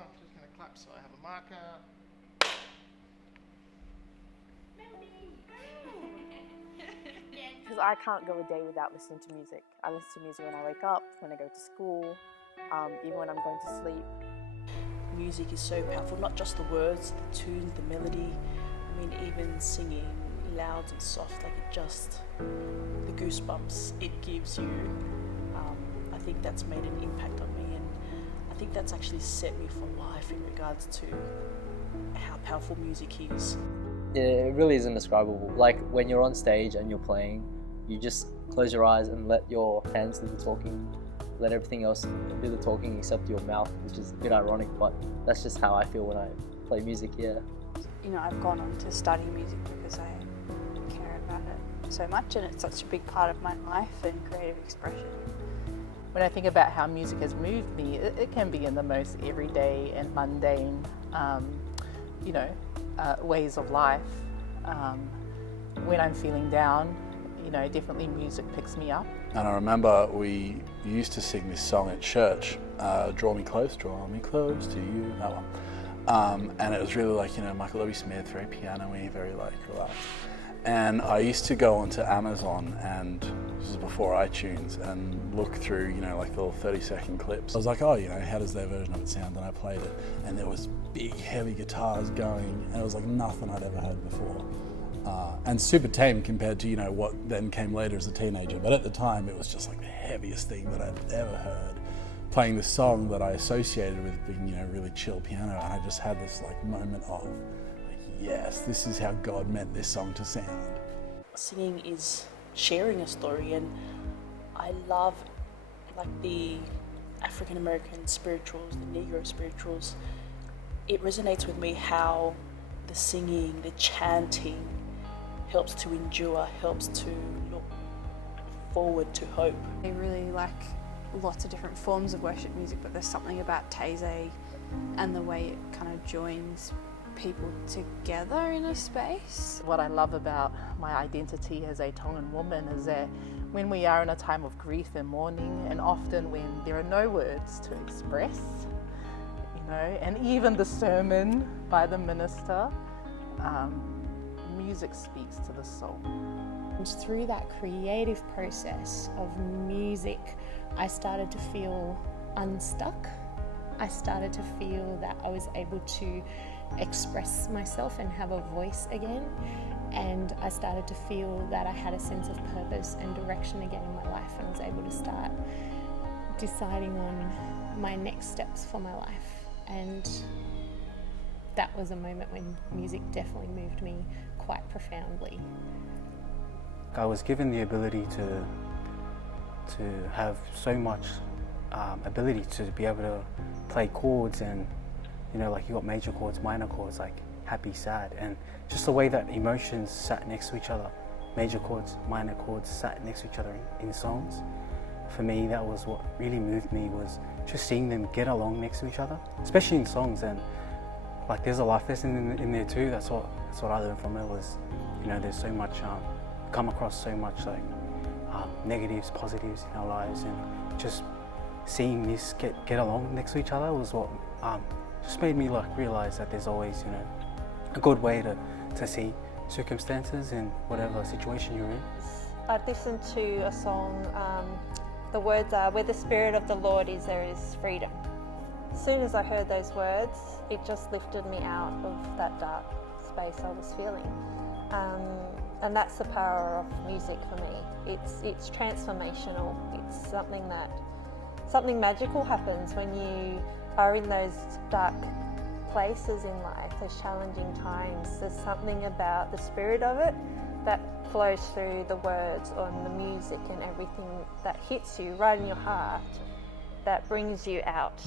I'm just going to clap so I have a marker. Because I can't go a day without listening to music. I listen to music when I wake up, when I go to school, even when I'm going to sleep. Music is so powerful, not just the words, the tunes, the melody. I mean, even singing loud and soft, like it just, the goosebumps it gives you, I think that's made an impact on me, and I think that's actually set me for life in regards to how powerful music is. It really is indescribable. Like when you're on stage and you're playing, you just close your eyes and let your hands do the talking, let everything else do the talking except your mouth, which is a bit ironic, but that's just how I feel when I play music, yeah. You know, I've gone on to study music because I care about it so much, and it's such a big part of my life and creative expression. When I think about how music has moved me, it can be in the most everyday and mundane, ways of life. When I'm feeling down, definitely music picks me up. And I remember we used to sing this song at church, draw me close to you, that one. And it was really like, Michael W. Smith, very piano-y, very relaxed. And I used to go onto Amazon, and this was before iTunes, and look through, like the little 30-second clips. I was like, how does their version of it sound? And I played it, and there was big, heavy guitars going, and it was like nothing I'd ever heard before. And super tame compared to, what then came later as a teenager. But at the time, it was just like the heaviest thing that I'd ever heard. Playing this song that I associated with being, really chill piano, and I just had this like moment of, yes, this is how God meant this song to sound. Singing is sharing a story, and I love the African American spirituals, the Negro spirituals. It resonates with me how the singing, the chanting helps to endure, helps to look forward to hope. I really like lots of different forms of worship music, but there's something about Taizé and the way it kind of joins people together in a space. What I love about my identity as a Tongan woman is that when we are in a time of grief and mourning, and often when there are no words to express, and even the sermon by the minister, music speaks to the soul. And through that creative process of music, I started to feel unstuck. I started to feel that I was able to express myself and have a voice again. And I started to feel that I had a sense of purpose and direction again in my life, and I was able to start deciding on my next steps for my life. And that was a moment when music definitely moved me quite profoundly. I was given the ability to have so much ability to be able to play chords, and like you got major chords, minor chords, like happy, sad, and just the way that emotions sat next to each other, major chords, minor chords sat next to each other in songs. For me, that was what really moved me, was just seeing them get along next to each other, especially in songs. And like there's a life lesson in there too. That's what I learned from it, was there's so much come across so much like negatives, positives in our lives, and just seeing this get along next to each other was what just made me realize that there's always a good way to see circumstances in whatever situation you're in. I'd listened to a song, the words are, "Where the Spirit of the Lord is, there is freedom." As soon as I heard those words, it just lifted me out of that dark space I was feeling. And that's the power of music for me. It's transformational. It's something magical happens when you are in those dark places in life, those challenging times. There's something about the spirit of it that flows through the words and the music and everything that hits you right in your heart, that brings you out.